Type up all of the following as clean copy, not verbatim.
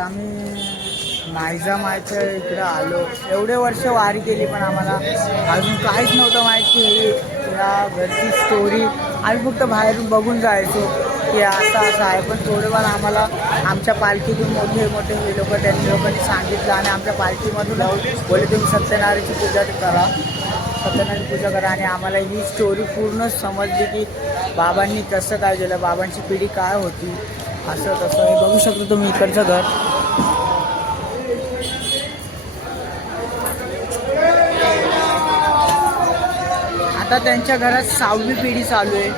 आम्ही नायजामाच्या इकडं आलो. एवढे वर्ष वारी केली पण आम्हाला अजून काहीच नव्हतं माहिती ही या घरची स्टोरी. आम्ही फक्त बाहेरून बघून जायचो की असं असं आहे, पण थोडेफार आम्हाला आमच्या पालखीतून मोठे मोठे हे लोकांनी सांगितलं आणि आमच्या पालखीमधून बोलले तुम्ही सत्यनारायणची पूजा करा, सत्यनारायण पूजा करा. आणि आम्हाला ही स्टोरी पूर्ण समजली की बाबांनी कसं काय केलं, बाबांची पिढी काय होती, असं तसं. हे बघू शकतो तुम्ही इकडचं घर. आता त्यांच्या घरात 6वी पिढी चालू आहे.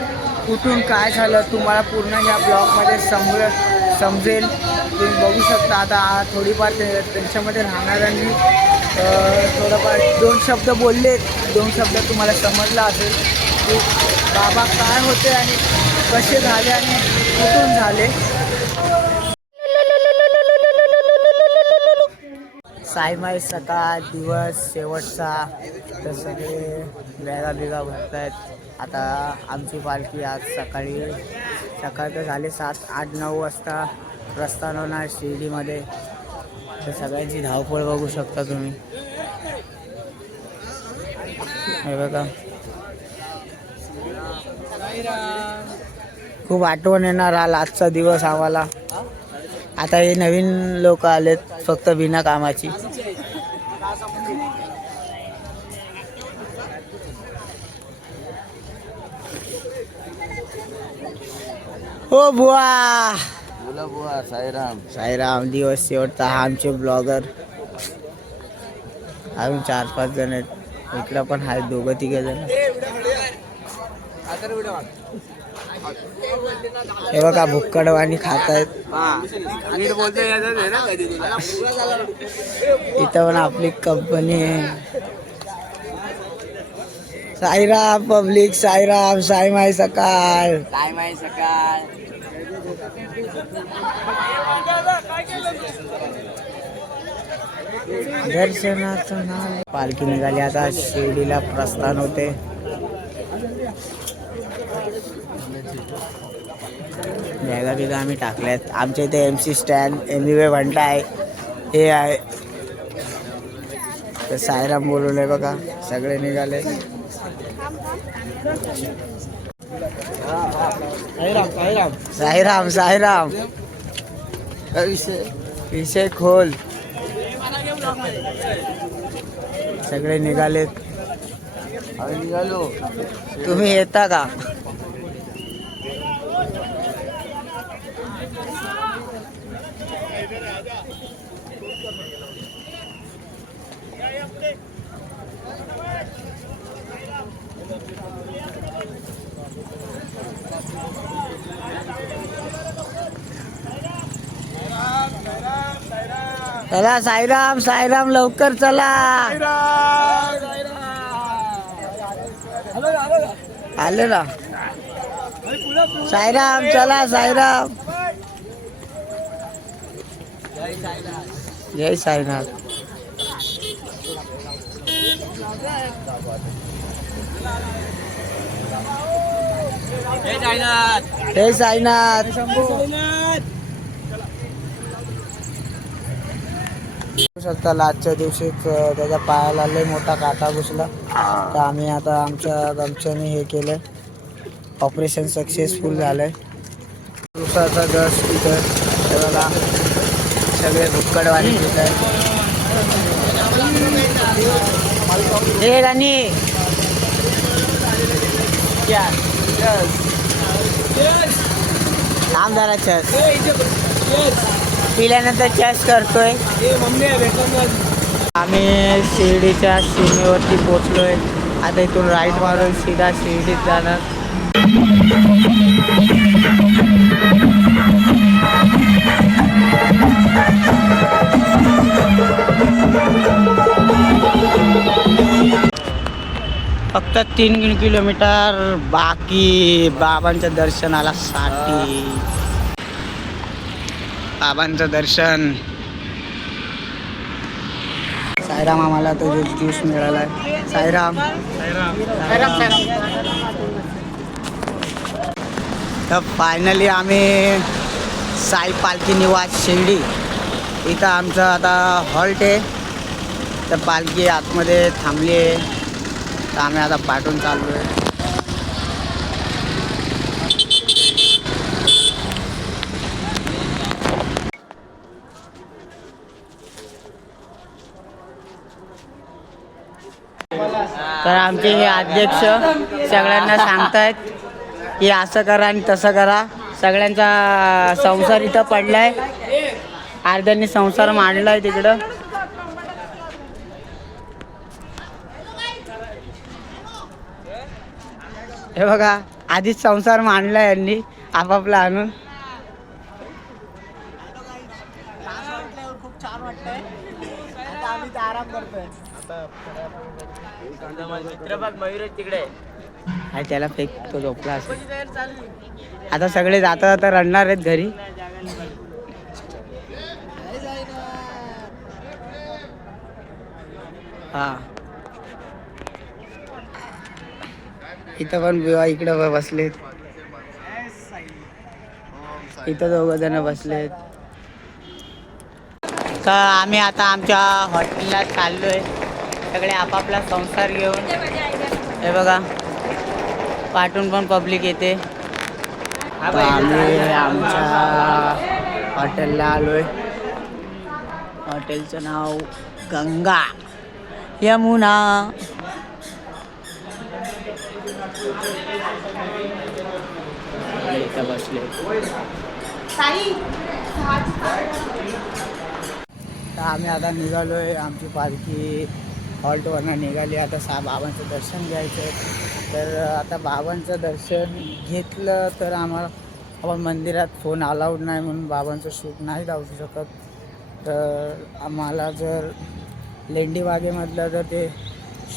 कुठून काय झालं तुम्हाला पूर्ण या ब्लॉगमध्ये समजेल. तुम्ही बघू शकता. आता थोडीफार त्यांच्यामध्ये राहणाऱ्यांनी थोडंफार 2 शब्द बोलले. 2 शब्द तुम्हाला समजला असेल की बाबा काय होते आणि कसे झाले आणि कुठून झाले. सायमाई सकाळ दिवस शेवटचा, तर सगळे बॅगा बिगा भरत आहेत. आता आमची पालखी आज सकाळ तर झाले 7-8-9 वाजता प्रस्थान होणार शिर्डीमध्ये. तर सगळ्यांची धावपळ बघू शकता तुम्ही. हे बघा, खूप आठवण येणार आजचा दिवस आम्हाला. आता हे नवीन लोक आलेत फक्त बिना कामाची. हो बुवा, बोला बुवा. साईराम. साईराम. दिवस शेवटचा. हा आमचे ब्लॉगर. अजून 4-5 जण आहेत. इकडं पण आहेत 2-3 जण. हे बघा भुक्कडवाणी खात आहेत. इथं पण आपली कंपनी आहे. साईराम पब्लिक. साईराम. साईमाई सकाळ. साईमाई सकाळ. दर्शनाचं नाव. पालखी निघाली. आता शिर्डीला प्रस्थान होते. बॅगा बिगा आम्ही टाकल्यात. आमच्या इथे MC स्टँड MV घंटा आहे, हे आहे. तर साईराम बोलवलंय बघा, सगळे निघाले. साईराम. साईराम. विषय खोल. सगळे निघालेत. निघालो. तुम्ही येता का? चला साईराम. साईराम लवकर चला. आले ना. साईराम चला. साईराम. जय साईनाथ. जय साईनाथ. शकता आजच्या दिवशीच त्याच्या पायाला लय मोठा काटा घुसला. तर आम्ही आता आमच्या गमच्याने हे केलं. ऑपरेशन सक्सेसफुल झालंय. दिवसाचा जस्ट तिथं त्याला सगळे भुक्कडवाणी घेत आहेत. हे राणी थांब जरा. चस पिल्यानंतर चॅस करतोय. आम्ही शिर्डीच्या सीमेवरती पोचलोय. आता इथून राईट मारून सीधा शिर्डीत जाणार. फक्त 3 किलोमीटर बाकी बाबांच्या दर्शनाला साठी. बाबांचं दर्शन. साईराम. आम्हाला तो ज्यूस मिळालाय. साईराम. तर फायनली आम्ही साई पालखी निवास शिर्डी इथं आमचं आता हॉल्ट आहे. तर पालखी आतमध्ये थांबली आहे. तर आम्ही आता पाठवून चाललो आहे. तर आमचे हे अध्यक्ष सगळ्यांना सांगतायत की असं करा आणि तसं करा. सगळ्यांचा संसार इथं पडलाय. अर्ध्यांनी संसार मांडलाय तिकडं. हे बघा आधीच संसार मांडलाय यांनी आपापला आणून. खूप छान वाटतंय. आता आम्ही आराम करतोय. मित्र बघ मयूर तिकडे आहे. त्याला फेक तो झोपला असेल. आता सगळे जाता जाता रडणार आहेत घरी. हा इथं पण विवाह इकडं बसलेत. इथं दोघं जण बसलेत. तर आम्ही आता आमच्या हॉटेलला चाललोय. सगळे आपापला संसार घेऊन. हे बघा पाठून पण पब्लिक येते. आम्ही आमच्या हॉटेलला आलोय. हॉटेलचं नाव गंगा यमुना. इथं बसले. तर आम्ही आता निघालोय. आमची पालखी हॉल्टवरनं निघाली. आता बाबांचं दर्शन घ्यायचं. तर आता बाबांचं दर्शन घेतलं तर आम्हाला आपण मंदिरात फोन अलाउड नाही म्हणून बाबांचं शूट नाही दाखवू शकत. तर आम्हाला जर लेंडी बागेमधलं जर ते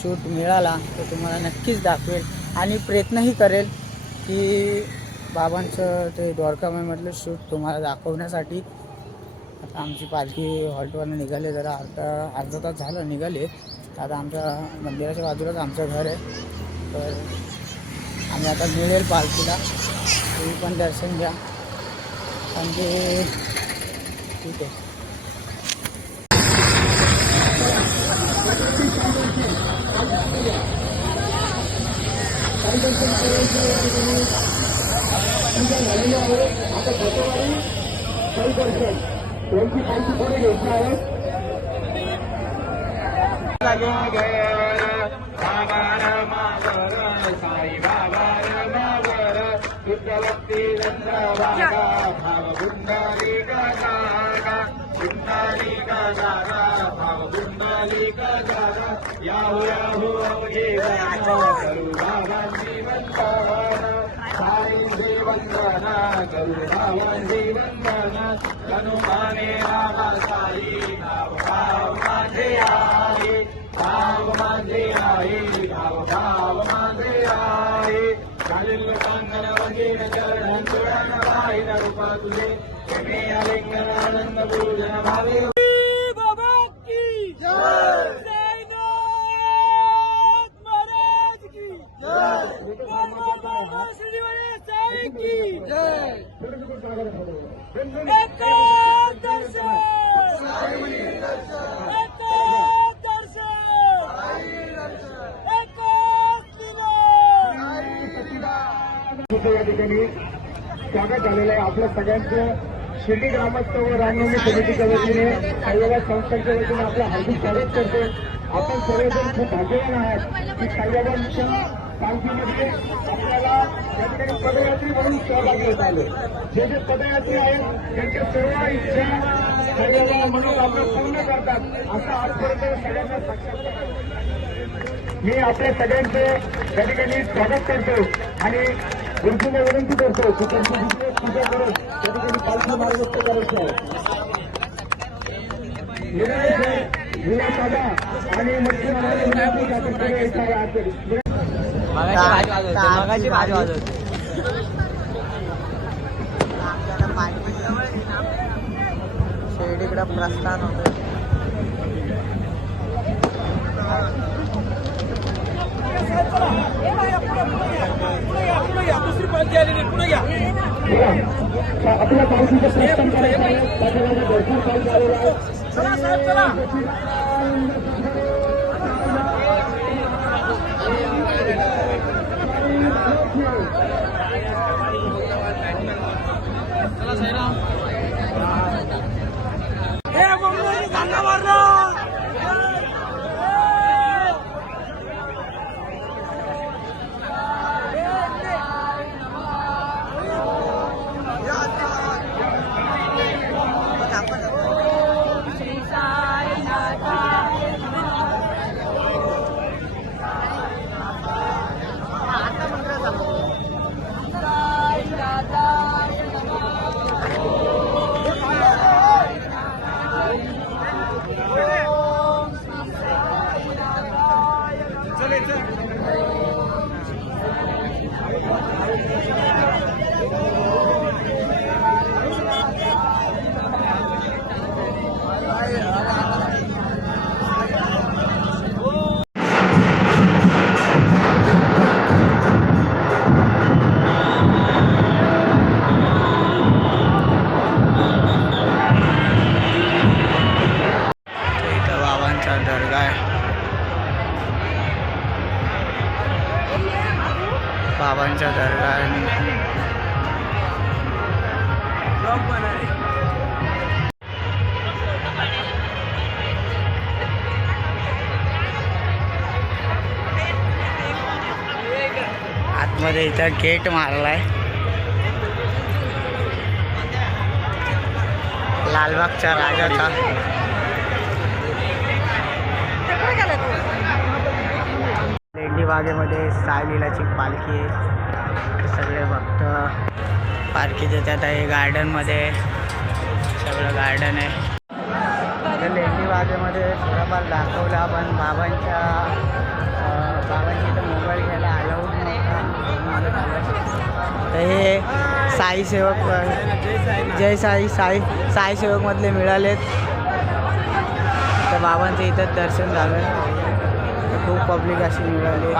शूट मिळाला तर तुम्हाला नक्कीच दाखवेल आणि प्रयत्नही करेल की बाबांचं ते द्वारकामाईमधलं शूट तुम्हाला दाखवण्यासाठी. आता आमची पालखी हॉल्टवरनं निघाले. जरा अर्धा तास झालं निघाले. आता आमच्या मंदिराच्या बाजूलाच आमचं घर आहे. तर आम्ही आता मिळेल पालखीला. तुम्ही पण दर्शन घ्या. म्हणजे ठीक आहे. या ठिकाणी स्वागत झालेलं आहे आपल्या सगळ्यांचं. शिर्डी ग्रामस्थ व रामनवमी समितीच्या वतीने साईबाबा संस्थांच्या वतीने आपलं हार्दिक स्वागत करतो. आपण सर्वजण खूप भाग्यवान आहात की साईबाबांच्या पालखीमध्ये आपल्याला या ठिकाणी पदयात्री म्हणून सहभागी होत आले. जे जे पदयात्री आहेत त्यांच्या सर्व इच्छा साईबाबा म्हणून आपण पूर्ण करतात असं आजपर्यंत सगळ्यांना साक्षात्कार. मी आपल्या सगळ्यांचे या ठिकाणी स्वागत करतो आणि गुरुजींना विनंती करतो की त्यांची पूजा करून त्या ठिकाणी पालखी मार्गस्थ करायची आहे. आणि मगाची भाजी वाजवते. शिर्डीकडे प्रस्थान होतं. दुसरी पालखी आलेली पुढे घ्या. आपल्या पावसाचं प्रस्थान करायचं आहे. पाठीमागे भरपूर पाऊस आलेला आहे. इथं बाबांचा दर्गा आहे. बाबांचा दर्गा आहे. आतमध्ये इथं गेट मारलाय. लालबागच्या राजाचा. लेंडी बागेमध्ये साईलीलाची पालखी आहे. सगळे भक्त पालखी देतात आहे. गार्डनमध्ये सगळं गार्डन आहे. तर लेंडी बागेमध्ये थोडाफार दाखवलं आपण. बाबांच्या इथं मोबाईल घ्यायला अलाउड नव्हता. तर हे साई सेवक जय साई सेवकमधले मिळालेत. तर बाबांचं इथं दर्शन झालं. खूप पब्लिक अशी मिळाली.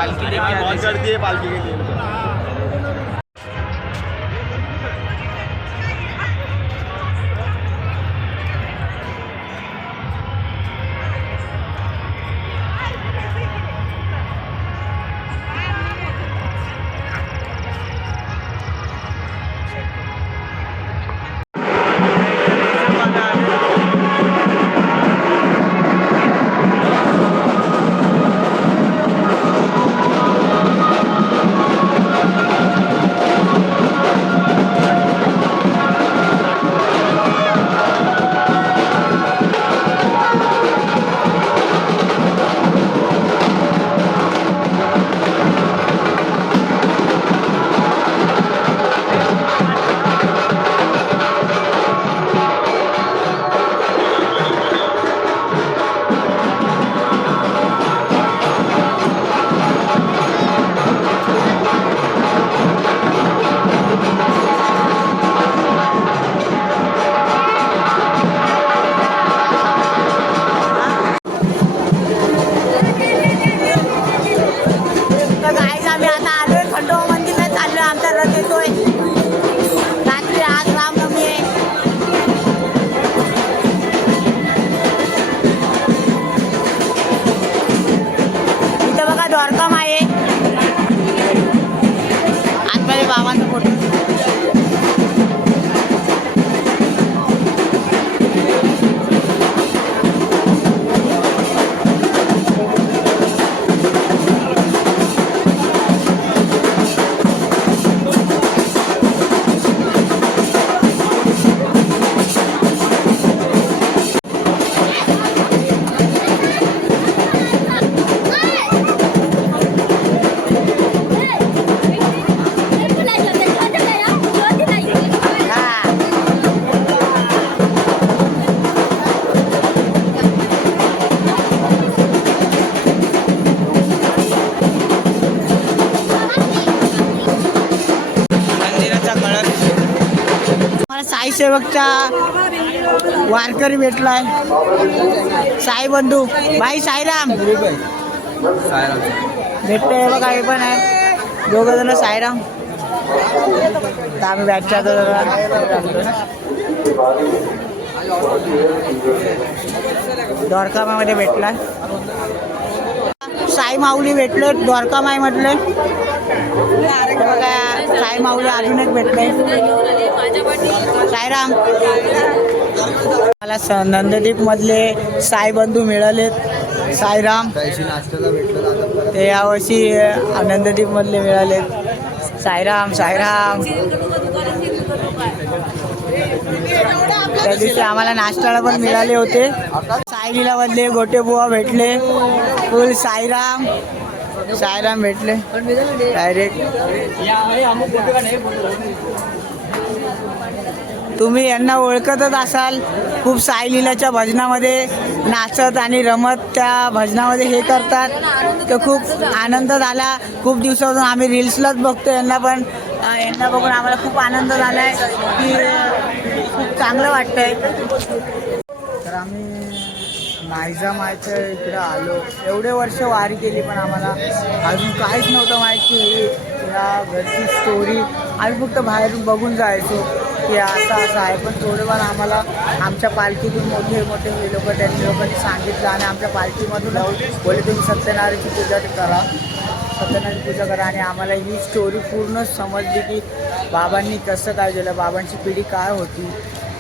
साई सेवकचा वारकरी भेटलाय. साई बंधू भाई साईराम भेटतोय बघा. हे पण आहे दोघं जण साईराम. तर आम्ही बॅचच्या द्वारकामाईमध्ये भेटलाय. साई माऊली भेटले द्वारकामाई म्हटले. साई माऊली अजून एक भेटले. साईराम. मला नंददीप मधले साई बंधू मिळालेत. साईराम ते यावर्षी नंददीप मधले मिळालेत. साईराम साईराम. त्या दिवशी आम्हाला नाश्त्याला पण मिळाले होते. सायलीला मधले गोटे बुवा भेटले. फुल साईराम साईराम भेटले डायरेक्ट. तुम्ही यांना ओळखतच असाल. खूप साईलीलाच्या भजनामध्ये नाचत आणि रमत त्या भजनामध्ये हे करतात. तर खूप आनंद झाला. खूप दिवसापासून आम्ही रील्सलाच बघतो यांना, पण यांना बघून आम्हाला खूप आनंद झाला आहे की खूप चांगलं वाटतंय. तर आम्ही नाईजामाच्या इकडं आलो. एवढे वर्ष वारी केली पण आम्हाला अजून काहीच नव्हतं माहिती ही या घरची स्टोरी. आम्ही फक्त बाहेरून बघून जायचो की असं असं आहे. पण थोडंफार आम्हाला आमच्या पालखीतून मोठे मोठे हे लोकांनी सांगितलं आणि आमच्या पालखीमधून बोलले तुम्ही सत्यनारायणची पूजा करा, सत्यनारायणची पूजा करा. आणि आम्हाला ही स्टोरी पूर्ण समजली की बाबांनी कसं काय केलं, बाबांची पिढी काय होती,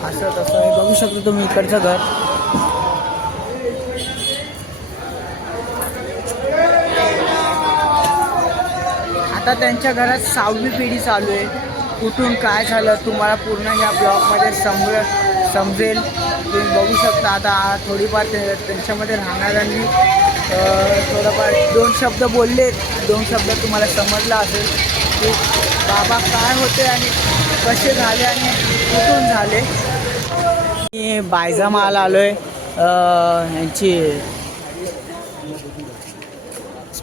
असं तसं. हे बघू शकतो तुम्ही इकडचं घर. आता त्यांच्या घरात 6वी पिढी चालू आहे. कुठून काय झालं तुम्हाला पूर्ण या ब्लॉगमध्ये समजेल. तुम्ही बघू शकता. आता थोडीफार त्यांच्यामध्ये राहणाऱ्यांनी थोडंफार 2 शब्द बोलले. 2 शब्द तुम्हाला समजला असेल की बाबा काय होते आणि कसे झाले आणि कुठून झाले. मी बायजामाला आलो आहे. यांची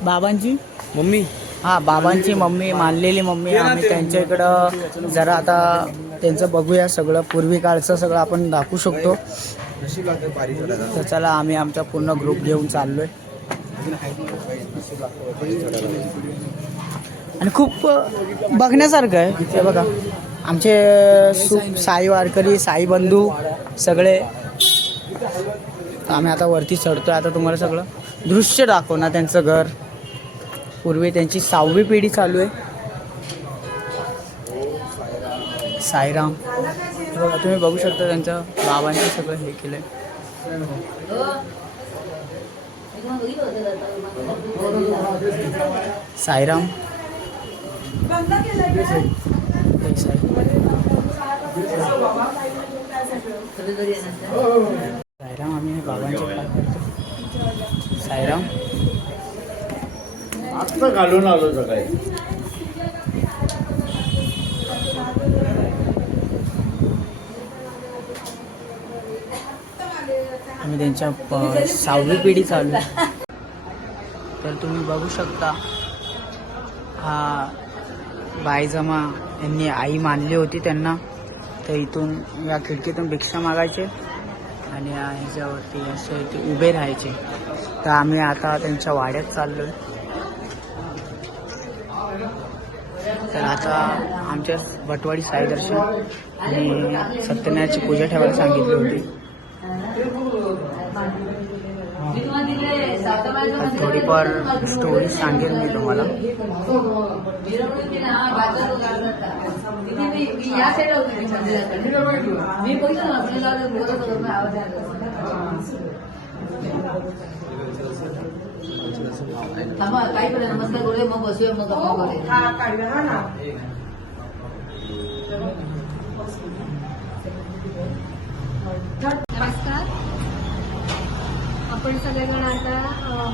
बाबांची मम्मी, हां बाबांची मम्मी, मानलेली मम्मी. आम्ही त्यांच्या इकडं जरा आता त्यांचं बघूया. सगळं पूर्वी काळचं सगळं आपण दाखवू शकतो. तर चला आम्ही आमचा पूर्ण ग्रुप घेऊन चाललो आहे. आणि खूप बघण्यासारखं आहे. ते बघा आमचे साई वारकरी, साई बंधू सगळे. आम्ही आता वरती चढतोय. आता तुम्हाला सगळं दृश्य दाखवणार त्यांचं घर. पूर्वी त्यांची 6वी पिढी चालू आहे. साईराम बघा तुम्ही बघू शकता. त्यांच्या बाबांनी सगळं हे केलंय. साईराम साईराम. आम्ही बाबांचे पाय पडतो. साईराम. आत्ता घालून आलो सकाळी. आम्ही त्यांच्या 6वी पिढी चालू आहे. तर तुम्ही बघू शकता. हा बायजामा यांनी आई मानली होती त्यांना. तर इथून या खिडकीतून भिक्षा मागायचे आणि ह्याच्यावरती असे इथे उभे राहायचे. तर आम्ही आता त्यांच्या वाड्यात चाललो आहे. तर आता आमच्या भटवाडी साई दर्शन आणि सत्यनारायणची पूजा ठेवायला सांगितली होती. थोडीफार स्टोरी सांगेल मी तुम्हाला. नमस्कार गोळे मग बसूया मग नमस्कार. आपण सगळेजण आता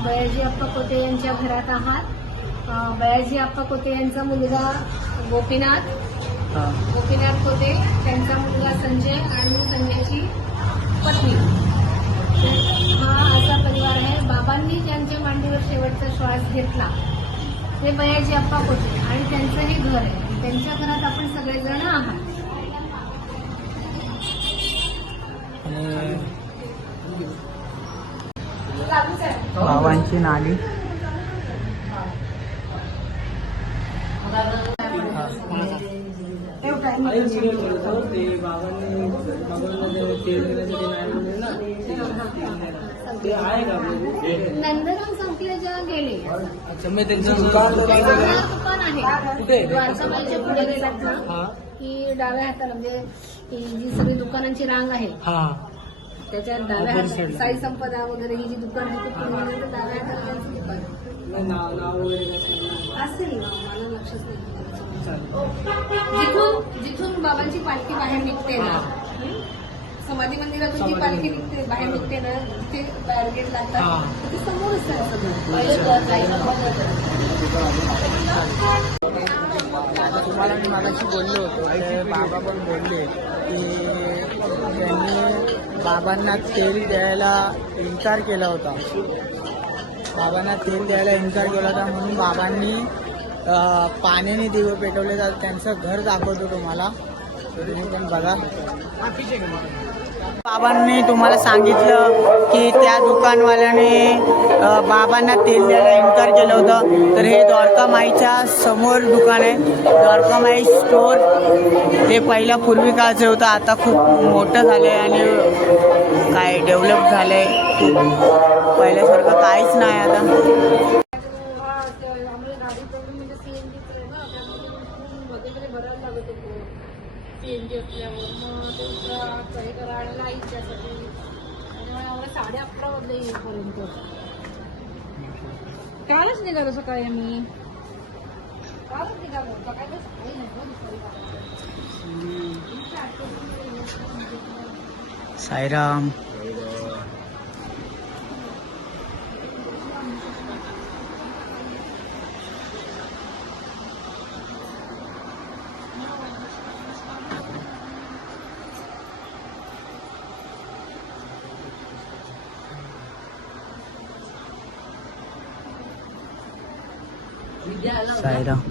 बयाजी आप्पा कोते यांच्या घरात आहात. बयाजी आप्पा कोते यांचा मुलगा गोपीनाथ कोते, त्यांचा मुलगा संजय आणि संजयची पत्नी. हा असा परिवार आहे. बाबांनी ज्यांच्या मांडीवर शेवटचा श्वास घेतला ते बयाजी आप्पा कोते आणि त्यांचंही घर आहे. त्यांच्या घरात आपण सगळेजण आहात. बाबांची नाली. तेच व्हिडिओ करत होतो ते बाबांनी तेल देण्यासाठी नाही बोलले ना ते आहे का नंदराम संपलेच्या गेले अच्छा मी त्यांचं दुकान दुकान आहे कुठे? द्वारकामाईच्या पुढे गेलात ना हा की डाव्या हाताला म्हणजे ही जी सगळी दुकानांची रांग आहे हा त्याच्या डाव्या हाताला साई संपदा वगैरे ही जी दुकान तिथे पुढे गेले तर डाव्या हाताला त्यांचं दुकान आहे. नाव वगैरे काय असेल ना मला लक्षच नाही चालेल. जिथून बाबांची पालखी बाहेर निघते ना समाधी मंदिरातून जी पालखी निघते बाहेर निघते ना तिथे बॅरिकेड लागतात ते समोरच आहे आता तुम्हाला मी मगाशी बोललो होतो ते बाबा पण बोलले की त्यांनी बाबांना तेल द्यायला इन्कार केला होता म्हणून बाबांनी पाण्याने दिवे पेटवले जातात त्यांचं घर दाखवतो तुम्हाला तुम्ही पण बघा बाबांनी तुम्हाला सांगितलं की त्या दुकानवाल्याने बाबांना तेल द्यायला इन्कार केलं होतं तर हे द्वारका माईच्या समोर दुकान आहे द्वारका माई स्टोअर हे पहिला पूर्वी काळचं होतं आता खूप मोठं झालं आहे आणि काय डेव्हलप झालं आहे पहिल्यासारखं काहीच नाही आता सीएनजी असल्यावर मग ते हे करायला इच्छासाठी त्यामुळे आम्हाला 11:30 वाजले येईपर्यंत कालच निघालो सकाळी आम्ही कालच निघालो सकाळी सकाळी नाही साईराम साईराम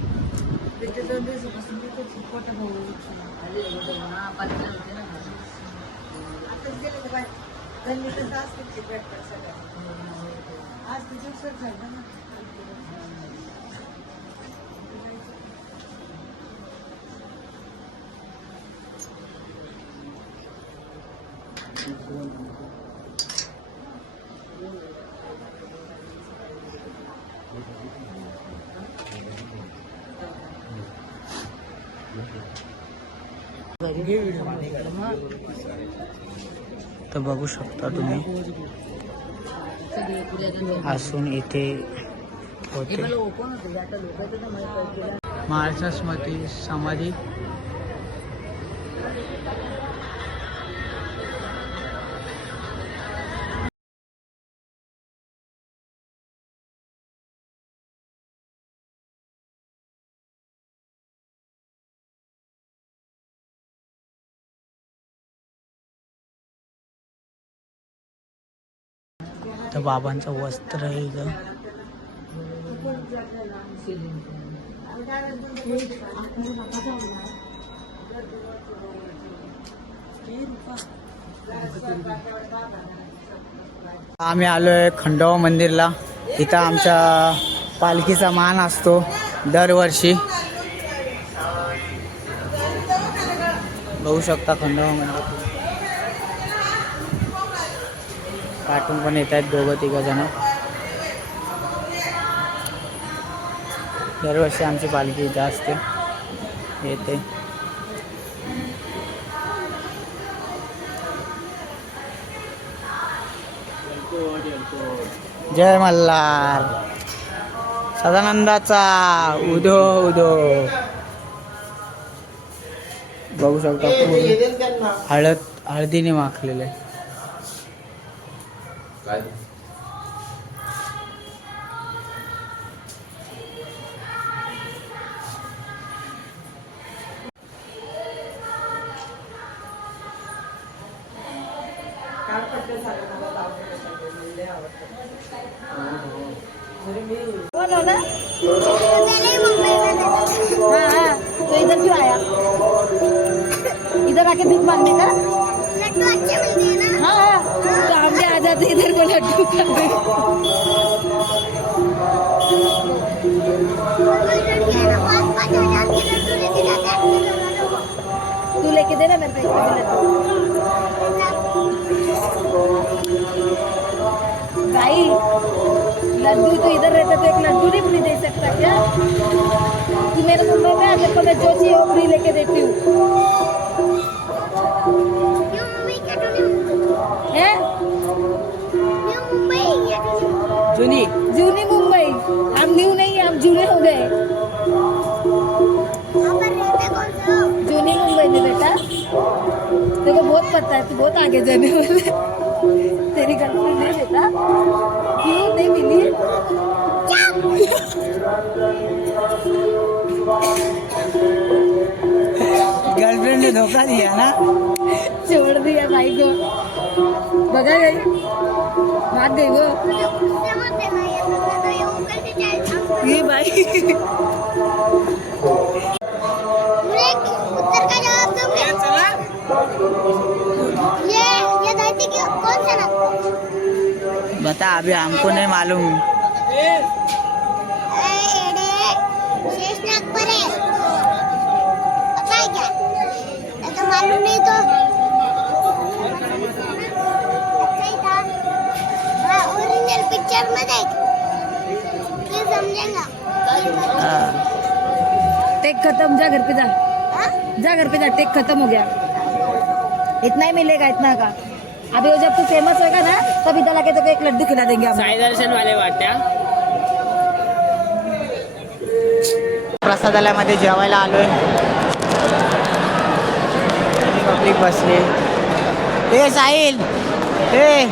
तर बघू शकता तुम्ही असून इथे होते महाराष्ट्र स्मृती समाधी तर बाबांचं वस्त्र आहे इथं आम्ही आलोय खंडोबा मंदिरला इथं आमच्या पालखीचा मान असतो दरवर्षी बघू शकता खंडोबा मंदिर पाठून पण येत आहेत 2-3 जण दरवर्षी आमची पालखी इथं असते येते जय मल्हार सदानंदाचा उदो उदो बघू शकता हळदीने माखलेले तो इधर क्यों आया इधर आके भीख मांगने का लड्डू अच्छे मिलते हैं ना हाँ तो हम भी आ जाते इधर को लड्डू खाने लेके देना मेरे को एक लड्डू। भाई लड्डू तो इधर रहता तो एक लड्डू नहीं दे सकता क्या? तू मेरे मुंबई में आते को मैं जो चाहिए वो फ्री लेके देती हूँ। हैं? जुनी जूनी मुंबई, हम न्यू नहीं है, हम जूने हो गए। जूनी मुंबई में बेटा, तेरे को बहुत पता है, तू बहुत आगे जाने वाला है। तेरी गर्लफ्रेंड नहीं बेटा, क्यों नहीं मिली? गर्लफ्रेंड ने धोखा दिया ना। छोड़ दिया भाई को, भगा गई, भाग गई वो। ये भाई उत्तर का जवाब दोगे? ये धरती की कौन सा नाम? बता, अभी हमको नहीं मालूम। शेषनाग पर है, पता है क्या? तो मालूम नहीं तो अच्छा ही था। हाँ, ओरिजिनल पिक्चर में देख, फिर समझेगा। टेक खत्म, जा घर पे जा, हाँ? जा घर पे जा, टेक खत्म हो गया। इतना ही मिलेगा, इतना का। अभी वो जब तू फेमस होगा ना तब इधर आके तेरे को एक लड्डू खिला देंगे हम। साई दर्शन वाले वाट्या प्रसादालयामध्ये जेवायला आलोय. पब्लिक बसले. ए साहिल, ए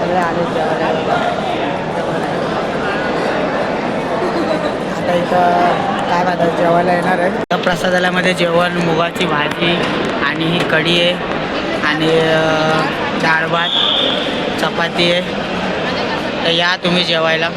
सगळे आले जेवायला. आता इथं काय म्हणतात जेवायला येणार आहे. तर प्रसादालयामध्ये जेवण, मुगाची भाजी आणि ही कढी आहे आणि डाळ भात, चपाती आहे. तर या तुम्ही जेवायला.